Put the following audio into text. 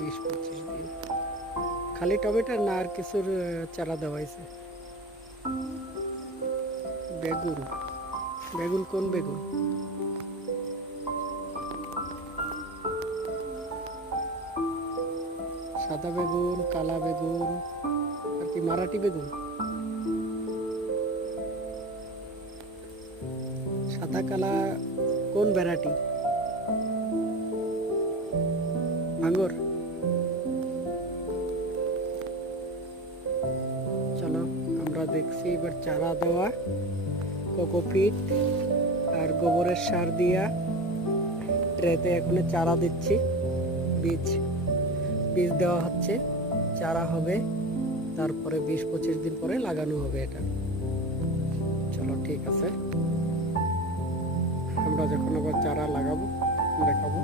20-25 দিন। খালি টমেটো না আর কিছুর চারা দেওয়া হয়েছে? বেগুন। বেগুন কোন বেগুন? সাদা বেগুন, কালা বেগুন, আর কি মারাঠি বেগুন? সাদা কালা কোন ভ্যারাইটি? ভাঙর। চলো আমরা দেখছি এবার চারা দেওয়া, কোকোপিট আর গোবরের সার দিয়া ট্রেতে এখন চারা দিচ্ছি। বীজ বীজ দেওয়া হচ্ছে, চারা হবে, তারপরে 20-25 দিন পরে লাগানো হবে এটা। চলো ঠিক আছে, আমরা যখন আবার চারা লাগাবো দেখাবো।